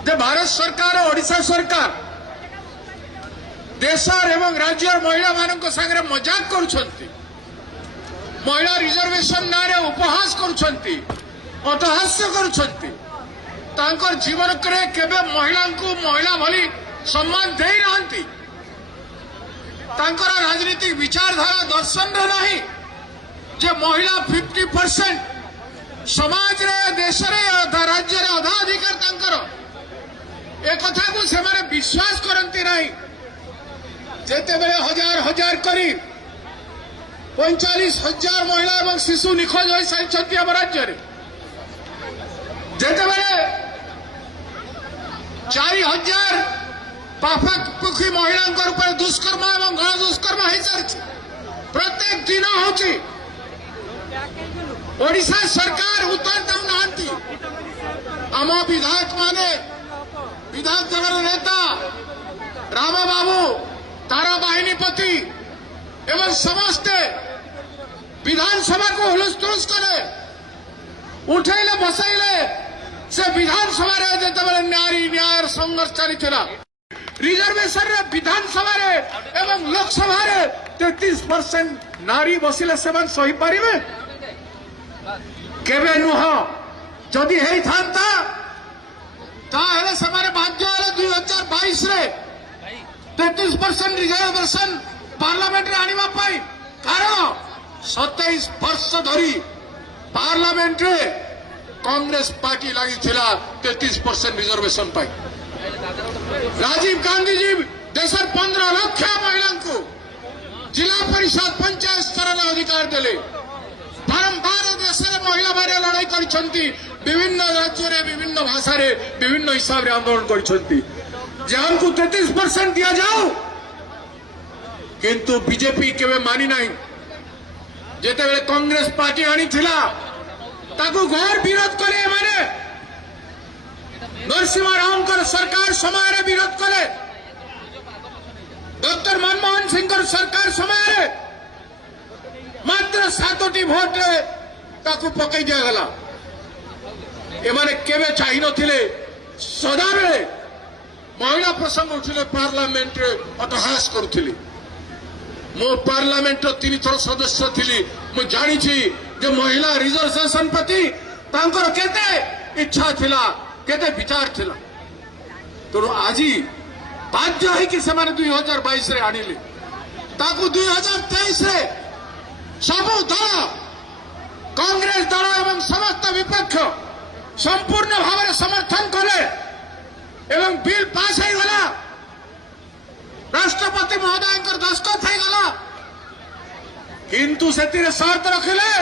जे भारत सरकार और ओडिशा सरकार देशर एवं राज्य महिला मान सागर मजाक करुछंती, महिला रिजर्वेशन नारे उपहास करुछंती, अटहास्य करुछंती, तांकर जीवन करे केबे महिला को महिला भली सम्मान दे नांती, तांकर राजनीतिक विचारधारा दर्शन रे नहीं जे महिला 50% समाज रे देश रे राज्य रे अधा अधिकार तांकर एक कथा को से माने विश्वास करती नहीं। जेते बेले हजार हजार करी 45,000 महिला एवं शिशु निखोज हो सारी आम राज्य रे, जेते बेले 4,000 पाखापुखी महिला दुष्कर्म एवं गण दुष्कर्म हो सारी प्रत्येक दिन होची ओडिशा सरकार उत्तर दौना। आम विधायक माने विधायक दल नेता राम बाबू तारा बाहिनीपति एवं समस्ते विधानसभा को हुलस्थुलस कले उठेले बसैले से विधानसभा रे जेते नारी न्याय संघर्ष चली रिजर्वेशन रे विधानसभा रे एवं लोकसभा रे 33% नारी बसिले सेवन सही पारिबे केबे नुह जदि हेई थांता ताहेले समारे बाध्य हेले 2022 रे 33% रिजर्वेशन पार्लियामेंट रे आनिबा पाई, कारण 27 वर्ष धरी पार्लियामेंट रे कांग्रेस पार्टी लगी थिला 33% रिजर्वेशन पाई। राजीव गांधी जी देशर 15 लाख महिला को जिला परिषद पंचायत स्तर अधिकार देले, बारंबार देश में महिला मारे लड़ाई करछंती, विभिन्न राज्य रे विभिन्न भाषा रे विभिन्न हिसाब रे आंदोलन करछंती जे हमको 33% दिया जाओ, किंतु बीजेपी केवे मानी नहीं। जेते बेले कांग्रेस पार्टी आनी थिला ताकू घोर विरोध करे माने नरसिंह राव सरकार समय रे विरोध करे, डॉक्टर मनमोहन सिंह सरकार समय मात्र 7टी भोट रे ताकू पकई दिया गला। एमाने केवे चाहि नथिले, सदा बेले महिला प्रसंग उठिले पार्लियामेंट रे अटहास करुथिले। मो पार्लियामेंट रो 3 थर सदस्य थिली, मु जानि छी जे महिला रिजर्वेशन प्रति तांकर केते इच्छा थिला, केते विचार थिला। तो आजी बाध्य है कि सेमाने 2022 रे आनिले, ताकू 2023 रे सबु दल कांग्रेस दल एवं समस्त विपक्ष संपूर्ण भाव में समर्थन कले एवं बिल पास हो गला, राष्ट्रपति महोदय दस्तखत हो गला, किंतु से शर्त रखिले